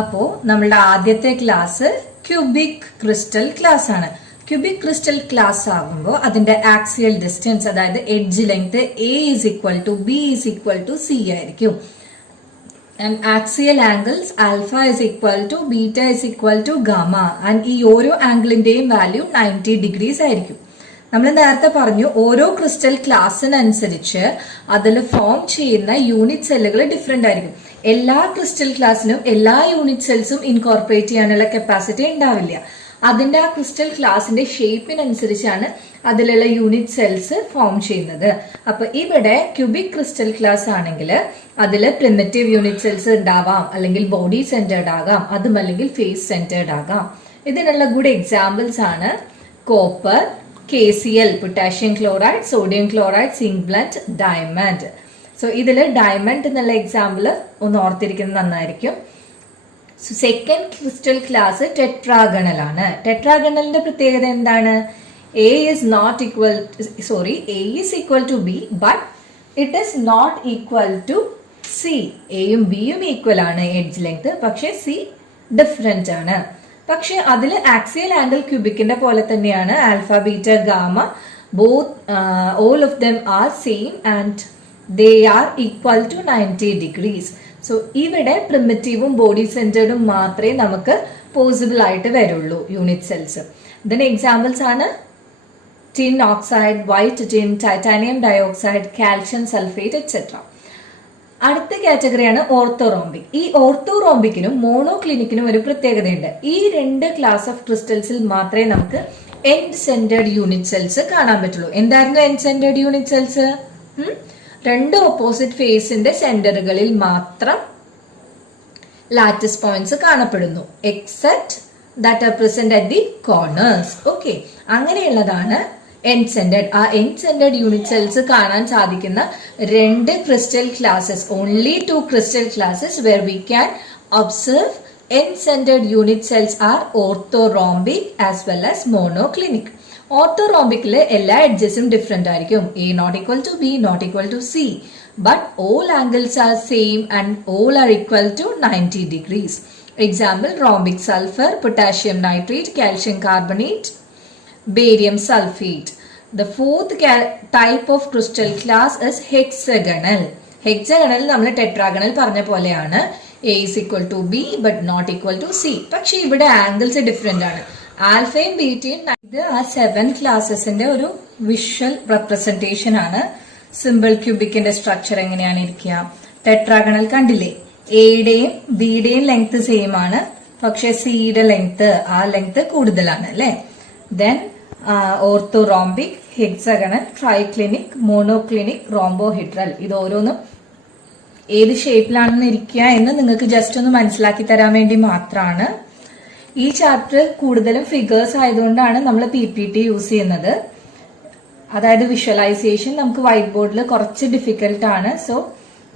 അപ്പോ നമ്മളുടെ ആദ്യത്തെ ക്ലാസ് ക്യൂബിക് ക്രിസ്റ്റൽ ക്ലാസ് ആണ്. ക്യൂബിക് ക്രിസ്റ്റൽ ക്ലാസ് ആകുമ്പോൾ അതിന്റെ ആക്സിയൽ ഡിസ്റ്റൻസ്, അതായത് edge length A is equal to B is equal to C ആയിരിക്കും. And axial angles alpha is equal to beta is equal to gamma. And ഈ ഓരോ ആംഗിളിന്റെയും value 90 degrees ആയിരിക്കും. നമ്മൾ നേരത്തെ പറഞ്ഞു ഓരോ ക്രിസ്റ്റൽ ക്ലാസ്സിനനുസരിച്ച് അതിൽ ഫോം ചെയ്യുന്ന യൂണിറ്റ് സെല്ലുകൾ ഡിഫറെന്റ് ആയിരിക്കും. എല്ലാ ക്രിസ്റ്റൽ ക്ലാസ്സിലും എല്ലാ യൂണിറ്റ് സെൽസും ഇൻകോർപ്പറേറ്റ് ചെയ്യാനുള്ള കപ്പാസിറ്റി ഉണ്ടാവില്ല. അതിന്റെ ആ ക്രിസ്റ്റൽ ക്ലാസിന്റെ ഷേപ്പിനനുസരിച്ചാണ് അതിലുള്ള യൂണിറ്റ് സെൽസ് ഫോം ചെയ്യുന്നത്. അപ്പൊ ഇവിടെ ക്യൂബിക് ക്രിസ്റ്റൽ ക്ലാസ് ആണെങ്കിൽ അതിൽ പ്രിമിറ്റീവ് യൂണിറ്റ് സെൽസ് ഉണ്ടാവാം, അല്ലെങ്കിൽ ബോഡി സെന്റേർഡ് ആകാം, അതും അല്ലെങ്കിൽ ഫേസ് സെന്റേർഡ് ആകാം. ഇതിനുള്ള ഗുഡ് എക്സാമ്പിൾസ് ആണ് copper, KCl, potassium chloride, sodium chloride, zinc blende, diamond. So ഇതില് ഡയമണ്ട് എന്നുള്ള എക്സാമ്പിൾ ഒന്ന് ഓർത്തിരിക്കുന്നത് നന്നായിരിക്കും. സെക്കൻഡ് ക്രിസ്റ്റൽ ക്ലാസ് ടെട്രാഗണൽ ആണ്. ടെട്രാഗണലിന്റെ പ്രത്യേകത എന്താണ്? A is equal to B, but it is not equal to C. എയും ബിയും ഈക്വൽ ആണ് എഡ്ജ് ലെങ്ത്, പക്ഷെ C ഡിഫറെന്റ് ആണ്. പക്ഷെ അതിൽ ആക്സിയൽ ആംഗിൾ ക്യൂബിക്കിന്റെ പോലെ തന്നെയാണ്. Alpha, beta, gamma both all of them are same and they are equal to 90 degrees. So ഇവിടെ പ്രിമിറ്റീവും ബോഡി സെന്റേർഡും മാത്രമേ നമുക്ക് പോസിബിൾ ആയിട്ട് വരുള്ളൂ യൂണിറ്റ് സെൽസ്. ഇതിന് എക്സാമ്പിൾസ് ആണ് tin oxide, white tin, titanium dioxide, calcium sulphate etcetera. അടുത്ത കാറ്റഗറിയാണ് ഓർത്തോറോംബിക്. ഈ ഓർത്തോറോംബിക്കിനും മോണോക്ലിനിക്കിനും ഒരു പ്രത്യേകതയുണ്ട്. ഈ രണ്ട് ക്ലാസ് ഓഫ് ക്രിസ്റ്റൽസിൽ മാത്രമേ നമുക്ക് എൻഡ് സെന്റേർഡ് യൂണിറ്റ് സെൽസ് കാണാൻ പറ്റുള്ളൂ. എന്തായിരുന്നു എൻഡ് സെന്റേർഡ് യൂണിറ്റ് സെൽസ്? രണ്ട് ഓപ്പോസിറ്റ് ഫേസിന്റെ സെന്ററുകളിൽ മാത്രം ലാറ്റിസ് പോയിന്റ്സ് കാണപ്പെടുന്നു, except that are present at the corners. Okay, അങ്ങനെയുള്ളതാണ് എൻഡ് സെന്റേർഡ്. ആ എൻഡ് സെന്റേർഡ് യൂണിറ്റ് സെൽസ് കാണാൻ സാധിക്കുന്ന രണ്ട് crystal classes, only 2 crystal classes where we can observe end centred unit cells are orthorhombic as well as monoclinic. ഓർത്തോറോംബിക്കില് എല്ലാ എഡ്ജസും different ആയിരിക്കും. A not equal to B, not equal to C, but all angles are same and all are equal to 90 degrees. Example, rhombic sulfur, potassium nitrate, calcium carbonate, barium sulfate. The fourth type of crystal class is hexagonal. Hexagonal നമ്മൾ tetragonal പറഞ്ഞ പോലെയാണ്. A is equal to B but not equal to C. പക്ഷെ ഇവിടെ angles different ആണ്. ആൽഫയും ബീറ്റയും ഇത് ആ 7 ക്ലാസസിന്റെ ഒരു visual representation ആണ്. സിമ്പിൾ ക്യൂബിക്കിന്റെ സ്ട്രക്ചർ എങ്ങനെയാണ് ഇരിക്കുക? ടെട്രാഗണൽ കണ്ടില്ലേ? എയുടെയും ബിയുടെയും ലെങ്ത് സെയിം ആണ്, പക്ഷെ സിയുടെ ലെങ്ത് ആ ലെങ്ത് കൂടുതലാണ് അല്ലെ. Then orthorhombic, hexagonal, triclinic, monoclinic, rhombohedral. ഇത് ഓരോന്നും ഏത് ഷേപ്പിലാണെന്ന് ഇരിക്കുക എന്ന് നിങ്ങൾക്ക് ജസ്റ്റ് ഒന്ന് മനസ്സിലാക്കി തരാൻ വേണ്ടി മാത്രമാണ്. ഈ ചാപ്റ്റർ കൂടുതലും ഫിഗേഴ്സ് ആയതുകൊണ്ടാണ് നമ്മൾ PPT യൂസ് ചെയ്യുന്നത്. അതായത് വിഷ്വലൈസേഷൻ നമുക്ക് വൈറ്റ് ബോർഡിൽ കുറച്ച് ഡിഫിക്കൽട്ട് ആണ്. സോ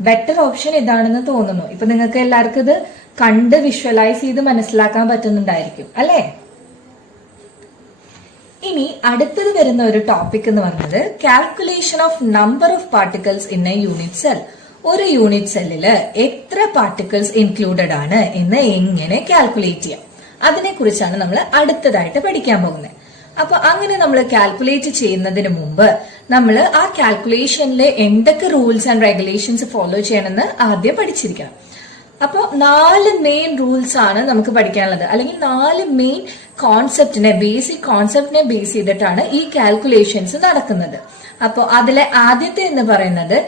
ബെറ്റർ ഓപ്ഷൻ ഇതാണെന്ന് തോന്നുന്നു. ഇപ്പൊ നിങ്ങൾക്ക് എല്ലാവർക്കും ഇത് കണ്ട് വിഷ്വലൈസ് ചെയ്ത് മനസ്സിലാക്കാൻ പറ്റുന്നുണ്ടായിരിക്കും അല്ലേ? ഇനി അടുത്തത് വരുന്ന ഒരു ടോപ്പിക് എന്ന് പറയുന്നത് calculation of number of particles in A unit cell. ഒരു യൂണിറ്റ് സെല്ലില് എത്ര പാർട്ടിക്കിൾസ് ഇൻക്ലൂഡഡ് ആണ് എന്ന് എങ്ങനെ കാൽക്കുലേറ്റ് ചെയ്യാം, അതിനെ കുറിച്ചാണ് നമ്മൾ അടുത്തതായിട്ട് പഠിക്കാൻ പോകുന്നത്. അപ്പൊ അങ്ങനെ നമ്മൾ കാൽക്കുലേറ്റ് ചെയ്യുന്നതിന് മുമ്പ് നമ്മൾ ആ കാൽക്കുലേഷനിലെ എന്തൊക്കെ റൂൾസ് ആൻഡ് റെഗുലേഷൻസ് ഫോളോ ചെയ്യണമെന്ന് ആദ്യം പഠിച്ചിരിക്കണം. അപ്പോൾ 4 മെയിൻ റൂൾസ് ആണ് നമുക്ക് പഠിക്കാനുള്ളത്, അല്ലെങ്കിൽ 4 മെയിൻ ബേസിക് കോൺസെപ്റ്റിനെ ബേസ് ചെയ്തിട്ടാണ് ഈ കാൽക്കുലേഷൻസ് നടക്കുന്നത്. അപ്പോൾ അതിലെ ആദ്യത്തെ എന്ന് പറയുന്നത്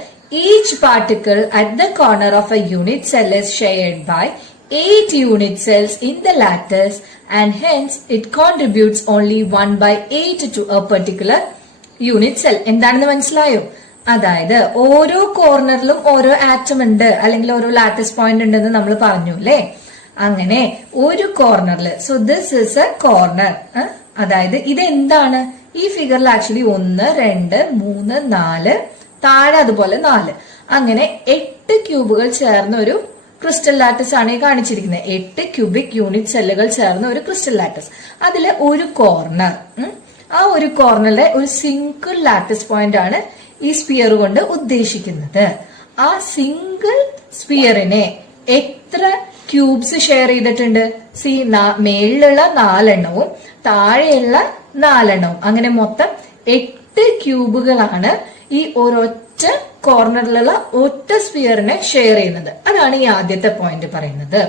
each particle at the corner of a unit cell is shared by 8 unit cells in the lattice and hence it contributes only 1/8 to a particular unit cell. എന്താണെന്ന് മനസ്സിലായോ? അതായത് ഓരോ കോർണറിലും ഓരോ ആറ്റം ഉണ്ട്, അല്ലെങ്കിൽ ഓരോ ലാറ്റിസ് പോയിന്റ് ഉണ്ടെന്ന് നമ്മൾ പറഞ്ഞു അല്ലേ? അങ്ങനെ ഒരു കോർണറിൽ, so this is A corner. അതായത് ഇത് എന്താണ്? ഈ ഫിഗറിൽ ആക്ച്വലി 1, 2, 3, 4, താഴെ അതുപോലെ 4, അങ്ങനെ 8 ക്യൂബുകൾ ചേർന്ന ഒരു ക്രിസ്റ്റൽ ലാറ്റിസ് ആണ് ഈ കാണിച്ചിരിക്കുന്നത്. 8 ക്യൂബിക് യൂണിറ്റ് സെല്ലുകൾ ചേർന്ന ഒരു ക്രിസ്റ്റൽ ലാറ്റിസ്. അതില് ഒരു കോർണർ, ആ ഒരു കോർണറിലെ ഒരു സിംഗിൾ ലാറ്റിസ് പോയിന്റ് ആണ് ഈ സ്പിയർ കൊണ്ട് ഉദ്ദേശിക്കുന്നത്. ആ സിംഗിൾ സ്പിയറിനെ എത്ര ക്യൂബ്സ് ഷെയർ ചെയ്തിട്ടുണ്ട്. സി മേളിലുള്ള 4 താഴെയുള്ള 4 അങ്ങനെ മൊത്തം 8 ക്യൂബുകളാണ് ഈ ഒരൊറ്റ കോർണറിലുള്ള ഒറ്റ സ്ഫിയറിനെ ഷെയർ ചെയ്യുന്നത്. അതാണ് ഈ ആദ്യത്തെ പോയിന്റ് പറയുന്നത്.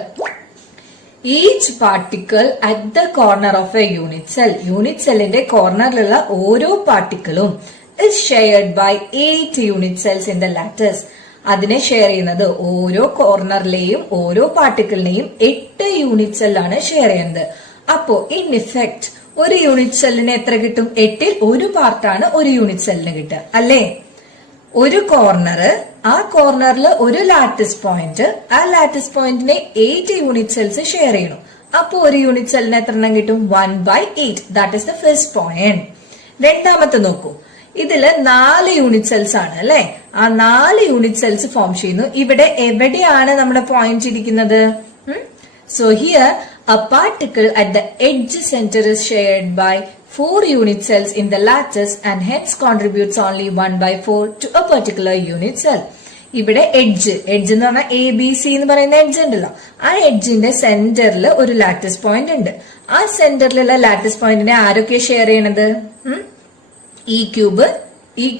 Each particle at the corner of a unit cell, unit സെല്ലിന്റെ കോർണറിലുള്ള ഓരോ പാർട്ടിക്കിളും is shared by 8 unit cells in the lattice. അതിനെ ഷെയർ ചെയ്യുന്നത് ഓരോ കോർണറിലെയും ഓരോ പാർട്ടിക്കിളിനെയും 8 യൂണിറ്റ് സെല്ലാണ് ഷെയർ ചെയ്യുന്നത്. അപ്പോ ഇൻ ഇഫക്ട് ഒരു യൂണിറ്റ് സെല്ലിന് എത്ര കിട്ടും? 8ൽ ഒരു പാർട്ടാണ് ഒരു യൂണിറ്റ് സെല്ലിന് കിട്ടുക അല്ലേ? ഒരു കോർണർ, ആ കോർണറിൽ ഒരു ലാറ്റിസ് പോയിന്റ്, ആ ലാറ്റിസ് പോയിന്റിനെ 8 യൂണിറ്റ് സെൽസ് ഷെയർ ചെയ്യണം. അപ്പൊ ഒരു യൂണിറ്റ് സെല്ലിന് എത്ര എണ്ണം കിട്ടും? 1/8. That is the first point. രണ്ടാമത്തെ നോക്കൂ, ഇതില് 4 യൂണിറ്റ് സെൽസ് ആണ് അല്ലെ? ആ 4 യൂണിറ്റ് സെൽസ് ഫോം ചെയ്യുന്നു. ഇവിടെ എവിടെയാണ് നമ്മുടെ പോയിന്റ് ഇരിക്കുന്നത്? So here a particle at the edge center is shared by 4 unit cells in the lattice and hence contributes only 1/4 to a particular unit cell. ഇവിടെ edge എന്ന് പറഞ്ഞാൽ ABC എന്ന് പറയുന്ന എഡ്ജ് ഉണ്ടല്ലോ, ആ എഡ്ജിന്റെ സെന്ററിൽ ഒരു ലാറ്റിസ് പോയിന്റ് ഉണ്ട്. ആ സെന്ററിലുള്ള ലാറ്റിസ് പോയിന്റിനെ ആരൊക്കെ ഷെയർ ചെയ്യണത്? ഈ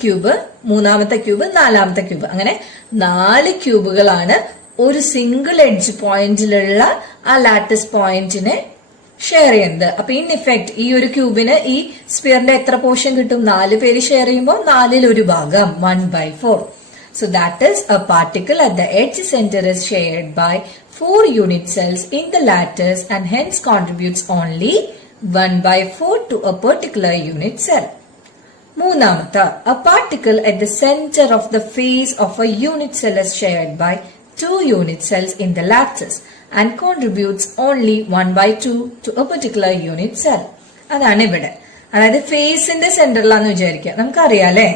ക്യൂബ്, മൂന്നാമത്തെ ക്യൂബ്, നാലാമത്തെ ക്യൂബ്, അങ്ങനെ 4 ക്യൂബുകളാണ് ഒരു സിംഗിൾ എഡ്ജ് പോയിന്റിലുള്ള ആ ലാറ്റിസ് പോയിന്റിനെ ഷെയർ ചെയ്യുന്നത്. അപ്പൊ ഇൻ ഇഫക്ട് ഈ ഒരു ക്യൂബിന് ഈ സ്ഫിയറിന്റെ എത്ര പോർഷൻ കിട്ടും? 4 പേര് ഷെയർ ചെയ്യുമ്പോൾ 4ൽ ഒരു ഭാഗം 1/4. So that is a particle at the edge centre is shared by 4 unit cells in the lattice and hence contributes only 1/4 to a particular unit cell. മൂന്നാമത്തെ, a particle at the centre of the face of a unit cell is shared by 2 unit cells in the lattice and contributes only 1/2 to a particular unit cell. അതാണ് ഇവിടെ. അതായത് ഫേസിന്റെ സെന്ററിലാന്ന് വിചാരിക്കുക. നമുക്കറിയാം അല്ലെ,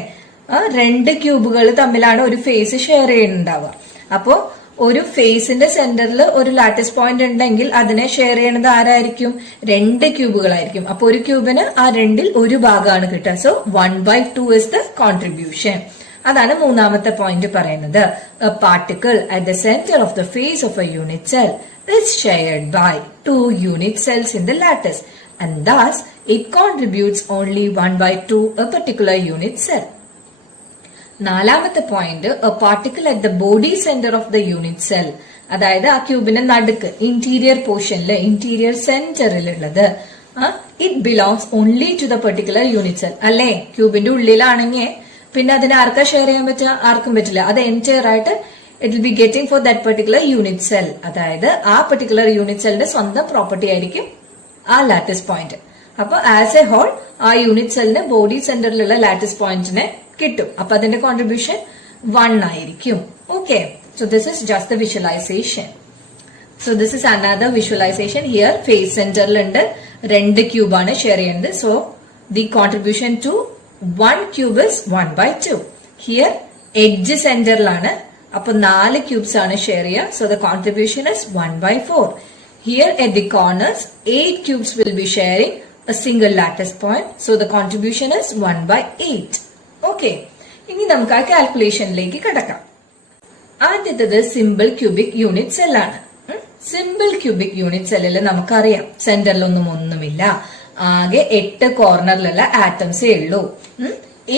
2 ക്യൂബുകൾ തമ്മിലാണ് ഒരു face share ചെയ്യുന്നുണ്ടാവുക. അപ്പോ ഒരു ഫേസിന്റെ സെന്ററിൽ ഒരു ലാറ്റിസ് പോയിന്റ് ഉണ്ടെങ്കിൽ അതിനെ ഷെയർ ചെയ്യുന്നത് ആരായിരിക്കും? 2 ക്യൂബുകളായിരിക്കും. അപ്പൊ ഒരു ക്യൂബിന് ആ 2ൽ ഒരു ഭാഗമാണ് കിട്ടുക. So 1/2 is the contribution. അതാണ് മൂന്നാമത്തെ പോയിന്റ് പറയുന്നത്. A particle at the centre of the face of a unit cell is shared by 2 unit cells in the lattice and thus it contributes only 1/2 a particular unit cell. നാലാമത്തെ point, a particle at the body centre of the unit cell, അതായത് ആ ക്യൂബിന്റെ നടുക്ക് interior പോർഷനില് interior സെന്ററിലുള്ളത്, it belongs only to the particular unit cell അല്ലെ? ക്യൂബിന്റെ ഉള്ളിലാണെങ്കിൽ പിന്നെ അതിനെ ആർക്കാ ഷെയർ ചെയ്യാൻ പറ്റുക? ആർക്കും പറ്റില്ല. അത് എൻറ്റയർ ആയിട്ട് it will be getting for that particular unit cell. അതായത് ആ പെർട്ടിക്കുലർ യൂണിറ്റ് സെല്ലിന്റെ സ്വന്തം പ്രോപ്പർട്ടി ആയിരിക്കും ആ ലാറ്റിസ് പോയിന്റ്. അപ്പൊ ആസ് എ ഹോൾ ആ യൂണിറ്റ് സെല്ലിന് ബോഡി സെന്ററിലുള്ള ലാറ്റിസ് പോയിന്റിനെ കിട്ടും. അപ്പൊ അതിന്റെ കോൺട്രിബ്യൂഷൻ 1 ആയിരിക്കും. Okay, so this is just the visualisation. So this is another visualisation. Here face സെന്ററിലുണ്ട് 2 ക്യൂബാണ് ഷെയർ ചെയ്യുന്നത്. So the contribution to 1 cube is 1/2. Here edge സെന്ററിലാണ്, അപ്പൊ 4 ക്യൂബ്സ് ആണ് ഷെയർ ചെയ്യുക. So the contribution is 1/4. Here at the corners 8 cubes will be sharing a single lattice point. So the contribution is 1/8. Okay, ഇനി നമുക്ക് ആ കാൽക്കുലേഷനിലേക്ക് കടക്കാം. ആദ്യത്തേത് simple cubic unit cell ആണ്. Simple cubic unit സെല്ലിൽ നമുക്കറിയാം ഒന്നുമില്ല. ആകെ 8 കോർണറിലുള്ള ആറ്റംസേ ഉള്ളൂ.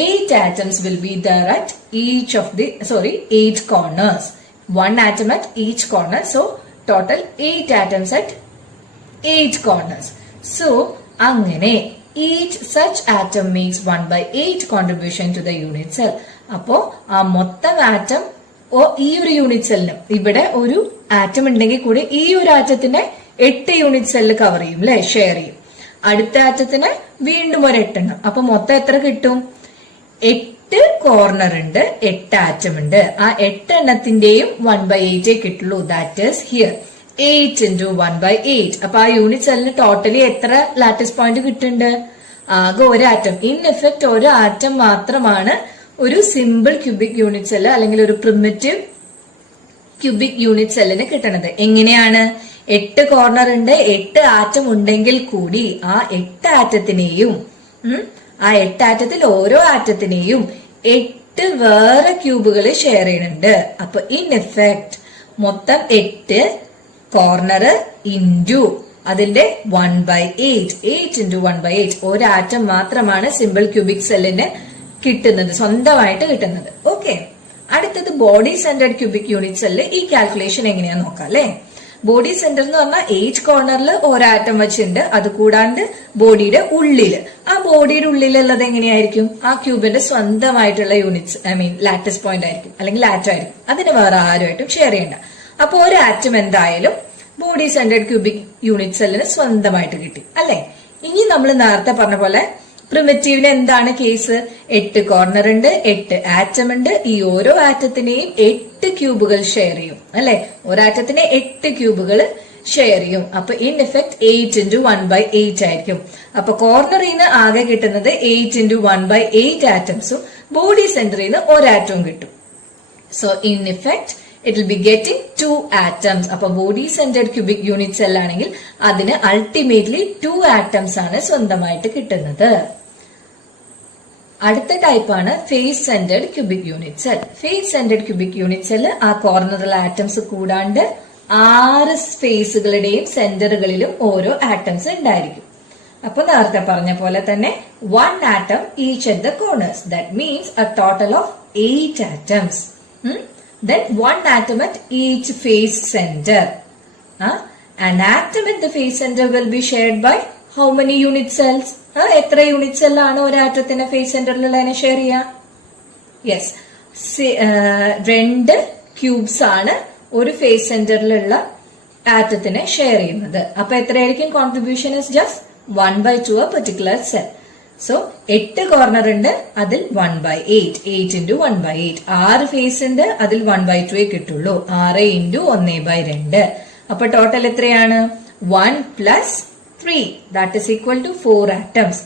8 atoms will be there at 8 corners. 1 atom at each corner. So total 8 atoms at 8 corners. So അങ്ങനെ each such atom makes 1/8 contribution to the unit cell. അപ്പോ ആ മൊത്തം ആറ്റം ഈ ഒരു യൂണിറ്റ് സെല്ലിനും ഇവിടെ ഒരു ആറ്റം ഉണ്ടെങ്കിൽ കൂടി ഈ ഒരു ആറ്റത്തിനെ 8 യൂണിറ്റ് സെല്ല് കവർ ചെയ്യും അല്ലെ, ഷെയർ ചെയ്യും. അടുത്ത ആറ്റത്തിന് വീണ്ടും ഒരു 8 എണ്ണം. അപ്പൊ മൊത്തം എത്ര കിട്ടും? 8 കോർണർ ഉണ്ട്, 8 ആറ്റം ഉണ്ട്. ആ 8 എണ്ണത്തിന്റെയും 1/8 കിട്ടുള്ളൂ. That is here 8 into 1/8. അപ്പൊ ആ യൂണിറ്റ് സെല്ലിന് ടോട്ടലി എത്ര ലാറ്റിസ് പോയിന്റ് കിട്ടുന്നുണ്ട്? ആകെ ഒരു ആറ്റം. ഇൻ എഫക്ട് ഒരു ആറ്റം മാത്രമാണ് ഒരു സിമ്പിൾ ക്യൂബിക് യൂണിറ്റ് സെല്ല് അല്ലെങ്കിൽ ഒരു പ്രിമിറ്റീവ് ക്യൂബിക് യൂണിറ്റ് സെല്ലിന് കിട്ടണത്. എങ്ങനെയാണ്? 8 കോർണർ ഉണ്ട്, 8 ആറ്റം ഉണ്ടെങ്കിൽ കൂടി ആ 8 ആറ്റത്തിനെയും ആ 8 ആറ്റത്തിൽ ഓരോ ആറ്റത്തിനെയും 8 വേറെ ക്യൂബുകൾ ഷെയർ ചെയ്യുന്നുണ്ട്. അപ്പൊ ഇൻ എഫക്ട് മൊത്തം 8 കോർണർ ഇൻറ്റു അതിന്റെ 1/8, 8 into 1/8. ഒരു ആറ്റം മാത്രമാണ് സിമ്പിൾ ക്യൂബിക് സെല്ലിന് കിട്ടുന്നത്, സ്വന്തമായിട്ട് കിട്ടുന്നത്. ഓക്കെ, അടുത്തത് body centred cubic unit cell. ഈ കാൽക്കുലേഷൻ എങ്ങനെയാ നോക്കാം അല്ലെ. ബോഡി സെന്റർ എന്ന് പറഞ്ഞാൽ 8 കോർണറിൽ ഒരാറ്റം വെച്ചിട്ടുണ്ട്. അത് കൂടാണ്ട് ബോഡിയുടെ ഉള്ളില്, ആ ബോഡിയുടെ ഉള്ളിലുള്ളത് എങ്ങനെയായിരിക്കും? ആ ക്യൂബിന്റെ സ്വന്തമായിട്ടുള്ള യൂണിറ്റ്സ്, ലാറ്റിസ് പോയിന്റ് ആയിരിക്കും, അല്ലെങ്കിൽ ആറ്റം ആയിരിക്കും. അതിന് വേറെ ആരുമായിട്ടും ഷെയർ ചെയ്യണ്ട. അപ്പൊ ഒരു ആറ്റം എന്തായാലും ബോഡി സെന്റർഡ് ക്യൂബിക് യൂണിറ്റ് സെല്ലിന് സ്വന്തമായിട്ട് കിട്ടി അല്ലെ. ഇനി നമ്മൾ നേരത്തെ പറഞ്ഞ പോലെ പ്രിമിറ്റീവിന് എന്താണ് കേസ്? 8 കോർണർ ഉണ്ട്, 8 ആറ്റം ഉണ്ട്. ഈ ഓരോ ആറ്റത്തിനെയും 8 ക്യൂബുകൾ ഷെയർ ചെയ്യും അല്ലെ. ഒരാറ്റത്തിന് 8 ക്യൂബുകൾ ഷെയർ ചെയ്യും. അപ്പൊ ഇൻ ഇഫക്ട് 8 into 1/8 ആയിരിക്കും. അപ്പൊ കോർണറിൽ നിന്ന് ആകെ കിട്ടുന്നത് 8 into 1/8 ആറ്റംസും ബോഡി സെന്ററിൽ നിന്ന് ഒരാറ്റവും കിട്ടും. So in effect it will be getting 2 atoms. അപ്പൊ body centred cubic unit cell ആണെങ്കിൽ അതിന് അൾട്ടിമേറ്റ്ലി 2 ആറ്റംസ് ആണ് സ്വന്തമായിട്ട് കിട്ടുന്നത്. അടുത്ത ടൈപ്പാണ് face centred cubic unit cell. Face centred cubic unit cell ആ കോർണറിലെ ആറ്റംസ് കൂടാണ്ട് 6 ഫേസുകളുടെയും സെന്ററുകളിലും ഓരോ ആറ്റംസ് ഉണ്ടായിരിക്കും. അപ്പൊ നേരത്തെ പറഞ്ഞ പോലെ തന്നെ 1 atom each at the corners. That means a total of 8 atoms. Then 1 atom at each face center. An atom at the face center will be shared by how many unit cells? എത്ര unit cell ആണ് ഒരു ആറ്റത്തിന്റെ face സെന്ററിലുള്ളതിനെ share ചെയ്യാ? Yes, 2 cubes ആണ് ഒരു face സെന്ററിലുള്ള ആറ്റത്തിനെ share ചെയ്യുന്നത്. അപ്പൊ എത്രയായിരിക്കും contribution? Is just 1/2 a particular cell. So 8 corner ഉണ്ട്, അതിൽ 1/8, 8 into 1/8. 6 ഫേസ് ഉണ്ട്, അതിൽ 1/2 കിട്ടുള്ളൂ. 6 into 1/2. അപ്പൊ ടോട്ടൽ എത്രയാണ്? 1 plus 3, that is equal to 4 atoms.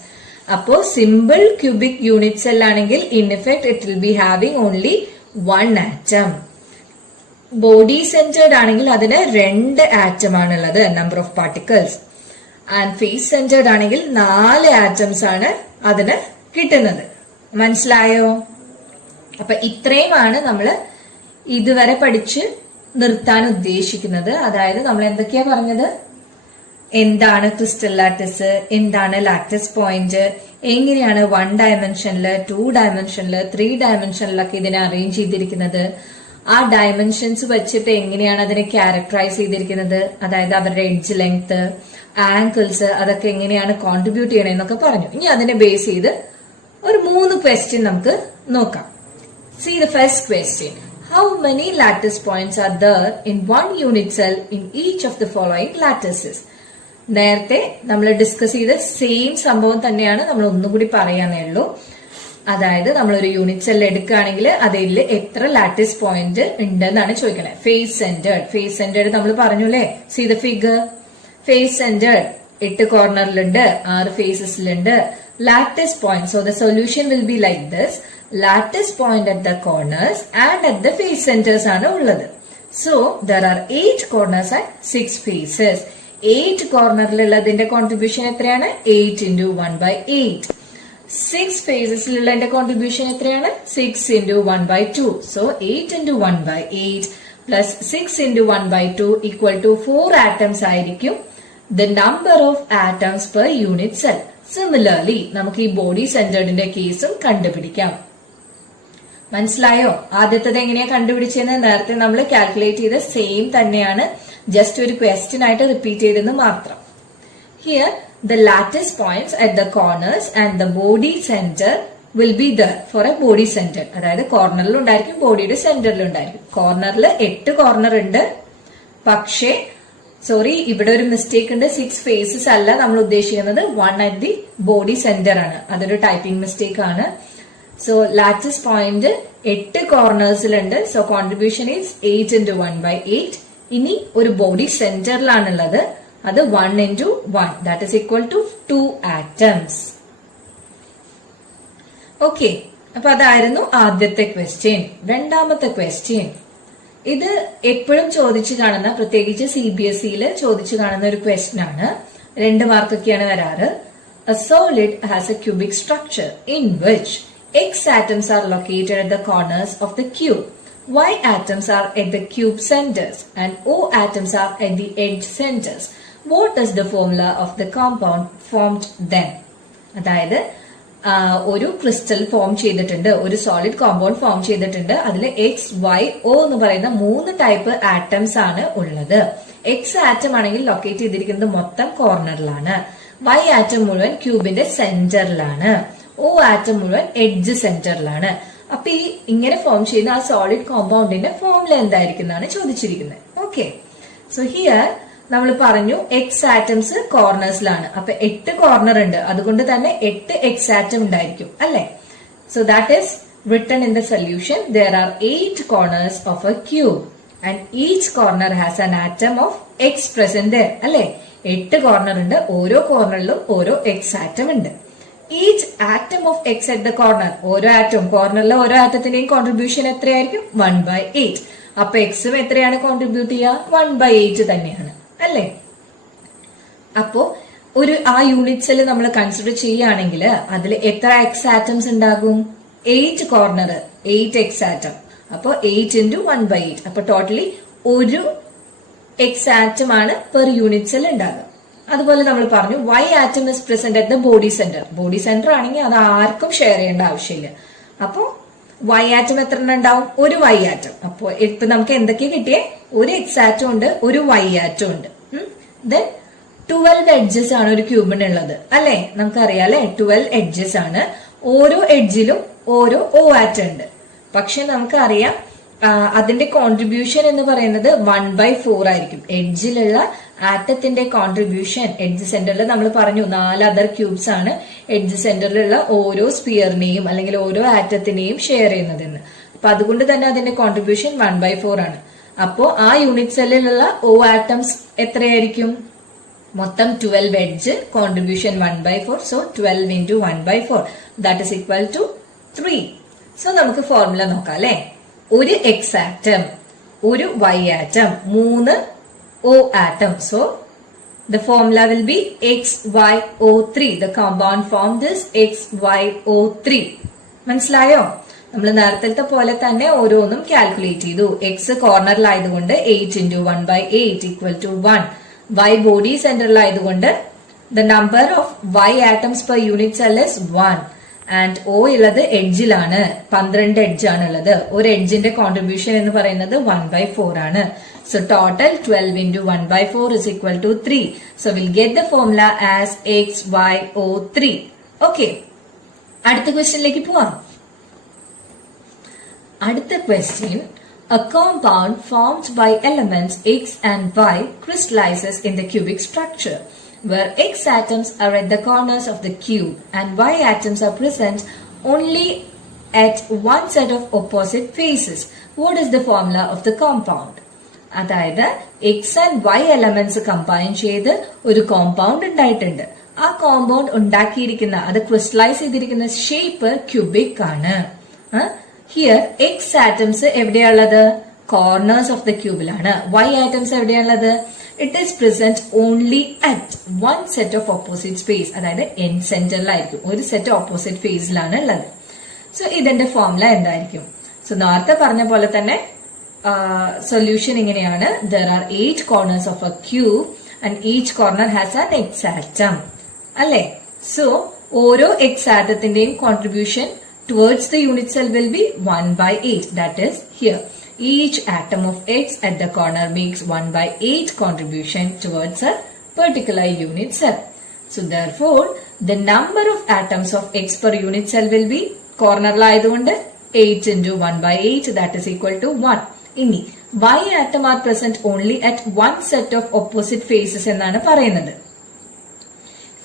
അപ്പോ സിമ്പിൾ ക്യൂബിക് യൂണിറ്റ് സെൽ ആണെങ്കിൽ in effect it will be having only 1 atom. Body centred ആണെങ്കിൽ അതിന് 2 atom ആണുള്ളത്, number of particles. And face centred ആണെങ്കിൽ 4 ആറ്റംസ് ആണ് അതിന് കിട്ടുന്നത്. മനസ്സിലായോ? അപ്പൊ ഇത്രയുമാണ് നമ്മൾ ഇതുവരെ പഠിച്ച് നിർത്താൻ ഉദ്ദേശിക്കുന്നത്. അതായത് നമ്മൾ എന്തൊക്കെയാ പറഞ്ഞത്? എന്താണ് ക്രിസ്റ്റൽ ലാറ്റിസ്, എന്താണ് ലാറ്റിസ് പോയിന്റ്, എങ്ങനെയാണ് 1 ഡയമെൻഷനില്, 2 ഡയമെൻഷനില്, 3 ഡയമെൻഷനിലൊക്കെ ഇതിനെ അറേഞ്ച് ചെയ്തിരിക്കുന്നത്, ആ ഡയമെൻഷൻസ് വെച്ചിട്ട് എങ്ങനെയാണ് അതിനെ ക്യാരക്ടറൈസ് ചെയ്തിരിക്കുന്നത്, അതായത് അവരുടെ എഡ്ജ് ലെങ്ത്, ആംഗിൾസ്, അതൊക്കെ എങ്ങനെയാണ് കോൺട്രിബ്യൂട്ട് ചെയ്യണമെന്നൊക്കെ പറഞ്ഞു. ഇനി അതിനെ ബേസ് ചെയ്ത് ഒരു 3 ക്വസ്റ്റ്യൻ നമുക്ക് നോക്കാം. See the first question. How many lattice points are there in 1 unit cell in each of the following lattices? നേരത്തെ നമ്മൾ ഡിസ്കസ് ചെയ്ത സെയിം സംഭവം തന്നെയാണ്, നമ്മൾ ഒന്നുകൂടി പറയാനേ ഉള്ളൂ. അതായത് നമ്മളൊരു യൂണിറ്റ് സെൽ എടുക്കുകയാണെങ്കിൽ അതിൽ എത്ര ലാറ്റിസ് പോയിന്റ് ഉണ്ടെന്നാണ് ചോദിക്കണേ. ഫേസ് സെന്റേർഡ് നമ്മൾ പറഞ്ഞു അല്ലേ. See the figure. Face centred 8 കോർണറിലുണ്ട്, 6 ഫേസസിലുണ്ട്. Lattice point, so the solution will be like this. Lattice point at the corners and at the face centres ആണ് ഉള്ളത്. So there are 8 corners and 6 faces. 8 കോർണറിലുള്ളതിന്റെ contribution എത്രയാണ്? 8 into 1/8. 6 ഫേസസിലുള്ളതിന്റെ contribution എത്രയാണ്? 6 into 1/2. So 8 into 1/8 plus 6 into 1/2 equal to 4 atoms ആയിരിക്കും the number of atoms per unit cell. Similarly, നമുക്ക് ഈ body സെന്റേർഡിന്റെ കേസും കണ്ടുപിടിക്കാം. മനസ്സിലായോ? ആദ്യത്തത് എങ്ങനെയാ കണ്ടുപിടിച്ചതെന്ന് നേരത്തെ നമ്മൾ കാൽക്കുലേറ്റ് ചെയ്ത സെയിം തന്നെയാണ്, ജസ്റ്റ് ഒരു ക്വസ്റ്റ്യൻ ആയിട്ട് റിപ്പീറ്റ് ചെയ്തെന്ന് മാത്രം. Here the lattice points at the corners and the body center will be there for a body center. അതായത് കോർണറിൽ ഉണ്ടായിരിക്കും, ബോഡിയുടെ സെന്ററിൽ ഉണ്ടായിരിക്കും. കോർണറിൽ 8 കോർണർ ഉണ്ട്, പക്ഷേ ഇവിടെ ഒരു മിസ്റ്റേക്ക് ഉണ്ട്. 6 ഫേസസ് അല്ല നമ്മൾ ഉദ്ദേശിക്കുന്നത്, 1 at the ബോഡി സെന്റർ ആണ്. അതൊരു ടൈപ്പിംഗ് മിസ്റ്റേക്ക് ആണ്. സോ ലാറ്റിസ് പോയിന്റ് 8 കോർണേഴ്സിലുണ്ട്. So contribution is 8 into 1/8. ഇനി ഒരു ബോഡി സെന്ററിലാണുള്ളത്, അത് 1 into 1, that is equal to 2 atoms. Okay, അപ്പൊ അതായിരുന്നു ആദ്യത്തെ ക്വസ്റ്റ്യൻ. രണ്ടാമത്തെ ക്വസ്റ്റ്യൻ, ഇത് എപ്പോഴും ചോദിച്ചു കാണുന്ന, പ്രത്യേകിച്ച് CBSEയിൽ ചോദിച്ചു കാണുന്ന ഒരു ക്വസ്റ്റ്യൻ ആണ്. 2 മാർക്കൊക്കെയാണ് വരാറ്. A solid has a cubic structure in which X atoms are located at the corners of the cube. Y atoms are at the cube centers and O atoms are at the edge centers. What is the formula of the compound formed then? അതായത് ഒരു crystal form ചെയ്തിട്ടുണ്ട്, ഒരു solid compound form ചെയ്തിട്ടുണ്ട്. അതിൽ X, Y, O എന്ന് പറയുന്ന 3 type atoms ആണ് ഉള്ളത്. എക്സ് ആറ്റം ആണെങ്കിൽ ലൊക്കേറ്റ് ചെയ്തിരിക്കുന്നത് മൊത്തം കോർണറിലാണ്. വൈ ആറ്റം മുഴുവൻ ക്യൂബിന്റെ സെന്ററിലാണ്. ഒ ആറ്റം മുഴുവൻ എഡ്ജ് സെന്ററിലാണ്. അപ്പൊ ഈ ഇങ്ങനെ ഫോം ചെയ്യുന്ന ആ സോളിഡ് കോമ്പൗണ്ടിന്റെ ഫോർമുല എന്തായിരിക്കും എന്നാണ് ചോദിച്ചിരിക്കുന്നത്. ഓക്കെ, സോ ഹിയർ നമ്മൾ പറഞ്ഞു എക്സ് ആറ്റംസ് കോർണേഴ്സിലാണ്. അപ്പൊ 8 കോർണർ ഉണ്ട്, അതുകൊണ്ട് തന്നെ 8 എക്സ് ആറ്റം ഉണ്ടായിരിക്കും അല്ലെ. So that is written in the solution. There are 8 corners of a cube and each corner has an atom of x present there അല്ലെ. 8 corner ഉണ്ട്, ഓരോ കോർണറിലും ഓരോ എക്സ് ആറ്റം ഉണ്ട്. Each atom of X at the corner, ഓരോ atom കോർണറിലെ ഓരോ ആറ്റത്തിന്റെയും contribution എത്രയായിരിക്കും? 1/8. അപ്പൊ എക്സും എത്രയാണ് കോൺട്രിബ്യൂട്ട് ചെയ്യുക? 1/8 തന്നെയാണ് അല്ലെ. അപ്പോ ആ യൂണിറ്റ് സെൽ നമ്മൾ കൺസിഡർ ചെയ്യുകയാണെങ്കിൽ അതിൽ എത്ര എക്സ് ആറ്റംസ് ഉണ്ടാകും? 8 കോർണർ, 8 എക്സ് ആറ്റം. അപ്പൊ 8 × 1/8. അപ്പൊ ടോട്ടലി ഒരു എക്സ് ആറ്റം ആണ് പെർ യൂണിറ്റ് സെൽ ഉണ്ടാകുക. അതുപോലെ നമ്മൾ പറഞ്ഞു Y atom is present at the body centre. Body centre ആണെങ്കിൽ അത് ആർക്കും ഷെയർ ചെയ്യേണ്ട ആവശ്യമില്ല. അപ്പോ വൈ ആറ്റം എത്ര ഉണ്ടാവും? ഒരു വൈ ആറ്റം. അപ്പോ ഇപ്പൊ നമുക്ക് എന്തൊക്കെ കിട്ടിയേ? ഒരു എക്സ് ആറ്റം ഉണ്ട്, ഒരു വൈ ആറ്റം ഉണ്ട്. ദെൻ 12 എഡ്ജസ് ആണ് ഒരു ക്യൂബിനുള്ളത് അല്ലെ. നമുക്കറിയാം അല്ലെ, 12 എഡ്ജസ് ആണ്. ഓരോ എഡ്ജിലും ഓരോ ഒ ആറ്റം ഉണ്ട്. പക്ഷെ നമുക്കറിയാം അതിന്റെ കോൺട്രിബ്യൂഷൻ എന്ന് പറയുന്നത് 1/4 ആയിരിക്കും. എഡ്ജിലുള്ള ആറ്റത്തിന്റെ കോൺട്രിബ്യൂഷൻ എഡ്ജ് സെന്ററിൽ നമ്മൾ പറഞ്ഞു 4 അതർ ക്യൂബ്സ് ആണ് എഡ്ജ് സെന്ററിലുള്ള ഓരോ സ്പിയറിനെയും അല്ലെങ്കിൽ ഓരോ ആറ്റത്തിനെയും ഷെയർ ചെയ്യുന്നതെന്ന്. അപ്പൊ അതുകൊണ്ട് തന്നെ അതിന്റെ കോൺട്രിബ്യൂഷൻ 1/4 ആണ്. അപ്പോ ആ യൂണിറ്റ് സെല്ലിലുള്ള ഒ ആറ്റംസ് എത്രയായിരിക്കും? മൊത്തം 12 edge, contribution 1/4. So 12 × 1/4 that is equal to 3. So നമുക്ക് ഫോർമുല നോക്കാം അല്ലെ. ഒരു എക്സ് ആറ്റം, ഒരു Y atom, 3 O atom. So the formula will be XYO3. The compound formed is XYO3. മനസ്സിലായോ? നമ്മൾ നേരത്തെ പോലെ തന്നെ ഓരോന്നും കാൽക്കുലേറ്റ് ചെയ്തു. എക്സ് കോർണറിലായതുകൊണ്ട് 8 × 1/8 = 1. വൈ ബോഡി സെന്ററിലായതുകൊണ്ട് the number of Y atoms per unit cell is 1. And O ഉള്ളത് എഡ്ജിലാണ്, 12 എഡ്ജ് ആണ് ഉള്ളത്. ഒരു എഡ്ജിന്റെ കോൺട്രിബ്യൂഷൻ എന്ന് പറയുന്നത് 1/4 ആണ്. So total 12 × 1/4 is equal to 3. So we'll get the formula as XYO3. Okay. അടുത്ത ക്വസ്റ്റ്യനിലേക്ക് പോവാം. അടുത്ത question, a compound formed by elements X and Y crystallizes in the cubic structure, where X atoms are at the corners of the cube and Y atoms are present only at one set of opposite faces. What is the formula of the compound? അതായത് X and Y elements combine ചെയ്ത് ഒരു compound ഉണ്ടായിട്ടുണ്ട്. ആ compound ഉണ്ടാക്കിയിരിക്കുന്ന, അത് crystallise ചെയ്തിരിക്കുന്ന shape cubic ആണ്. Here X atoms എവിടെയുള്ളത്? കോർണേഴ്സ് ഓഫ് ദ ക്യൂബിലാണ്. വൈ ആറ്റംസ് എവിടെയുള്ളത്? It is present only at one set of opposite space, അതായത് എൻ സെന്ററിലായിരിക്കും. ഒരു സെറ്റ് ഓപ്പോസിറ്റ് ഫേസിലാണ് ഉള്ളത്. സോ ഇതിന്റെ ഫോർമുല എന്തായിരിക്കും? സോ നേരത്തെ പറഞ്ഞ പോലെ തന്നെ സൊല്യൂഷൻ ഇങ്ങനെയാണ്. There are 8 corners of a cube and each corner has an X atom അല്ലെ. സോ ഓരോ എക്സ് ആറ്റത്തിന്റെയും contribution towards the unit cell will be 1/8. That is here each atom of X at the corner makes 1/8 contribution towards a particular unit cell. So therefore the number of atoms of X per unit cell will be, കോർണറിലായതുകൊണ്ട് 8 × 1/8 that is equal to 1. ഇനി Y atom are present only at one set of opposite faces എന്നാണ് പറയുന്നത്.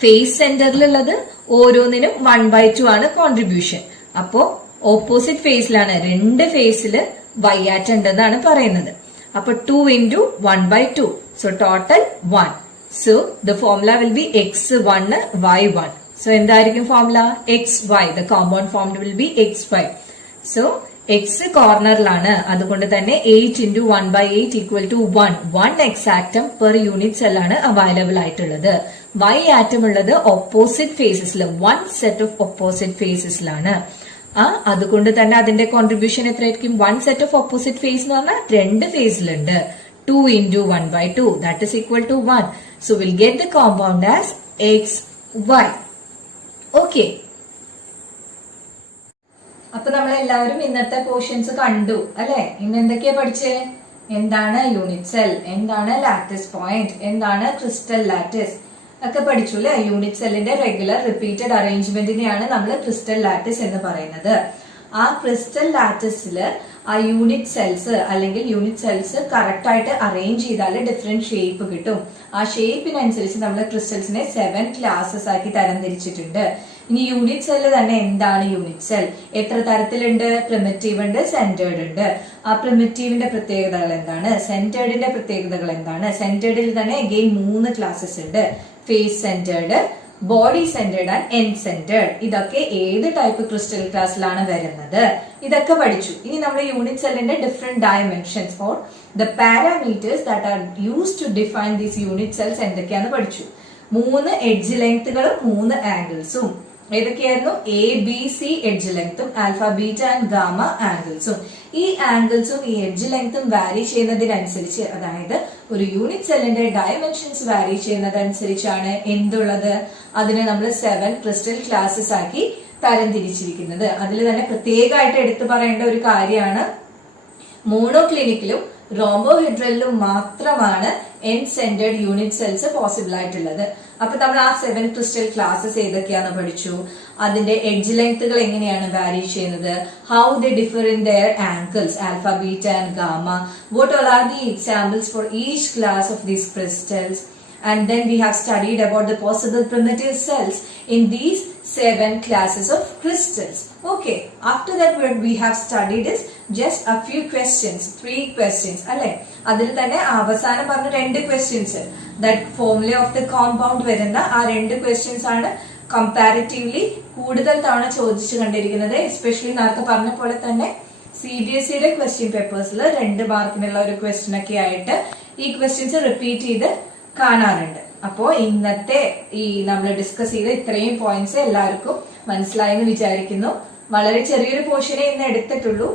Face സെന്ററിലുള്ളത് ഓരോന്നിനും 1/2 ആണ് contribution. അപ്പോ opposite ഫേസിലാണ്, 2 ഫേസിൽ Y atom ഉണ്ടെന്നാണ് പറയുന്നത്. അപ്പൊ 2 × 1/2. So total 1. So the formula will be x1 y1. So എന്തായിരിക്കും formula? xy. The compound formed will be xy. So X കോർണറിലാണ്, അതുകൊണ്ട് തന്നെ 8 × 1/8 = 1. 1 എക്സ് ആറ്റം പെർ യൂണിറ്റ് സെല്ലാണ് അവൈലബിൾ ആയിട്ടുള്ളത്. വൈ ആറ്റം ഉള്ളത് ഓപ്പോസിറ്റ് ഫേസസിൽ, 1 സെറ്റ് ഓഫ് ഓപ്പോസിറ്റ് ഫേസസിലാണ്. അതുകൊണ്ട് തന്നെ അതിന്റെ കോൺട്രിബ്യൂഷൻ എത്രയായിരിക്കും? 1 സെറ്റ് ഓഫ് ഓപ്പോസിറ്റ് ഫേസ് എന്ന് പറഞ്ഞാൽ 2 ഫേസിലുണ്ട്. 2 into 1/2 that is equal to 1. So we'll get the compound as XY. Okay. അപ്പൊ നമ്മൾ എല്ലാവരും ഇന്നത്തെ പോർഷൻസ് കണ്ടു അല്ലെ? ഇന്ന് എന്തൊക്കെയാ പഠിച്ചേ? എന്താണ് യൂണിറ്റ് സെൽ, എന്താണ് ലാറ്റിസ് പോയിന്റ്, എന്താണ് ക്രിസ്റ്റൽ ലാറ്റിസ് ഒക്കെ പഠിച്ചു അല്ലെ? യൂണിറ്റ് സെല്ലിന്റെ റെഗുലർ റിപ്പീറ്റഡ് അറേഞ്ച്മെന്റിനെയാണ് നമ്മൾ ക്രിസ്റ്റൽ ലാറ്റിസ് എന്ന് പറയുന്നത്. ആ ക്രിസ്റ്റൽ ലാറ്റിസില് ആ യൂണിറ്റ് സെൽസ് അല്ലെങ്കിൽ യൂണിറ്റ് സെൽസ് കറക്റ്റ് ആയിട്ട് അറേഞ്ച് ചെയ്താൽ ഡിഫറെന്റ് ഷേപ്പ് കിട്ടും. ആ ഷേപ്പിനനുസരിച്ച് നമ്മൾ ക്രിസ്റ്റൽസിനെ 7 ക്ലാസസ് ആക്കി തരംതിരിച്ചിട്ടുണ്ട്. ഇനി യൂണിറ്റ് സെല്ല് തന്നെ എന്താണ് യൂണിറ്റ് സെൽ? എത്ര തരത്തിലുണ്ട്? പ്രിമിറ്റീവ് ഉണ്ട്, സെന്റേർഡ് ഉണ്ട്. ആ പ്രിമിറ്റീവിന്റെ പ്രത്യേകതകൾ എന്താണ്? സെന്റേർഡിന്റെ പ്രത്യേകതകൾ എന്താണ്? സെന്റേർഡിൽ തന്നെ അഗെയിൻ 3 ക്ലാസസ് ഉണ്ട്. Face centred, body centred and end centred. ഇതൊക്കെ ഏത് ടൈപ്പ് ക്രിസ്റ്റൽ ക്ലാസ്സിലാണ് വരുന്നത്? ഇതൊക്കെ പഠിച്ചു. ഇനി നമ്മുടെ യൂണിറ്റ് സെല്ലിന്റെ different dimensions or the parameters that are used to define these unit cells എന്തൊക്കെയാന്ന് പഠിച്ചു. 3 എഡ്ജ് ലെങ്ത്തുകളും 3 ആംഗിൾസും. ഏതൊക്കെയായിരുന്നു? ABC എഡ്ജ് ലെങ്ത്തും ആൽഫ ബീറ്റ ആൻഡ് ഗാമ ആംഗിൾസും. ഈ ആംഗിൾസും ഈ എഡ്ജ് ലെങ്ത്തും വാരി ചെയ്യുന്നതിനനുസരിച്ച്, അതായത് ഒരു യൂണിറ്റ് സെല്ലിന്റെ ഡയമെൻഷൻസ് വാരി ചെയ്യുന്നതനുസരിച്ചാണ് എന്തുള്ളത്? അതിനെ നമ്മൾ 7 ക്രിസ്റ്റൽ ക്ലാസസ് ആക്കി തരംതിരിച്ചിരിക്കുന്നത്. അതിൽ തന്നെ പ്രത്യേകമായിട്ട് എടുത്തു പറയേണ്ട ഒരു കാര്യമാണ്, മോണോക്ലിനിക്കിലും റോംബോഹെഡ്രലിലും മാത്രമാണ് end centred unit cells possible ആയിട്ടുള്ളത്. അപ്പൊ നമ്മൾ ആ 7 ക്രിസ്റ്റൽ ക്ലാസസ് ഏതൊക്കെയാന്ന് പഠിച്ചു. അതിന്റെ എഡ്ജ് ലെങ്ത്തുകൾ എങ്ങനെയാണ് വാരി ചെയ്യുന്നത്, how they differ in there angles alpha beta and gamma, what all are the examples for each class of these crystals. And then we have studied about the possible primitive cells in these 7 classes of crystals. Okay, after that what we have studied is just a few questions, 3 questions alle. Adil thanne avasanam parna 2 questions, that formula of the compound varuna aa 2 questions aanu comparatively കൂടുതൽ തവണ ചോദിച്ചു കണ്ടിരിക്കുന്നത്. Especially നേരത്തെ പറഞ്ഞ പോലെ തന്നെ CBSE question പേപ്പേഴ്സിൽ 2 മാർക്കിനുള്ള ഒരു question ഒക്കെ ആയിട്ട് ഈ ക്വസ്റ്റ്യൻസ് റിപ്പീറ്റ് ചെയ്ത് കാണാറുണ്ട്. അപ്പോ ഇന്നത്തെ ഈ നമ്മൾ ഡിസ്കസ് ചെയ്ത ഇത്രയും പോയിന്റ്സ് എല്ലാവർക്കും മനസ്സിലായെന്ന് വിചാരിക്കുന്നു. വളരെ ചെറിയൊരു പോർഷനെ ഇന്ന് എടുത്തിട്ടുള്ളൂ.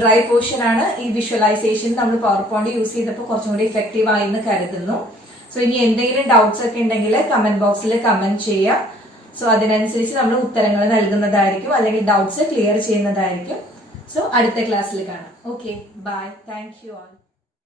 ഡ്രൈ പോർഷൻ ആണ്. ഈ വിഷ്വലൈസേഷൻ നമ്മൾ പവർ പോയിന്റ് യൂസ് ചെയ്തപ്പോൾ കുറച്ചും കൂടി ഇഫക്റ്റീവ് ആയി എന്ന് കരുതുന്നു. സോ ഇനി എന്തെങ്കിലും ഡൗട്ട്സ് ഒക്കെ ഉണ്ടെങ്കിൽ കമന്റ് ബോക്സിൽ കമന്റ് ചെയ്യുക. സോ അതിനനുസരിച്ച് നമ്മൾ ഉത്തരങ്ങൾ നൽകുന്നതായിരിക്കും അല്ലെങ്കിൽ ഡൗട്ട്സ് ക്ലിയർ ചെയ്യുന്നതായിരിക്കും. സോ അടുത്ത ക്ലാസ്സിൽ കാണാം. Okay, bye. Thank you all.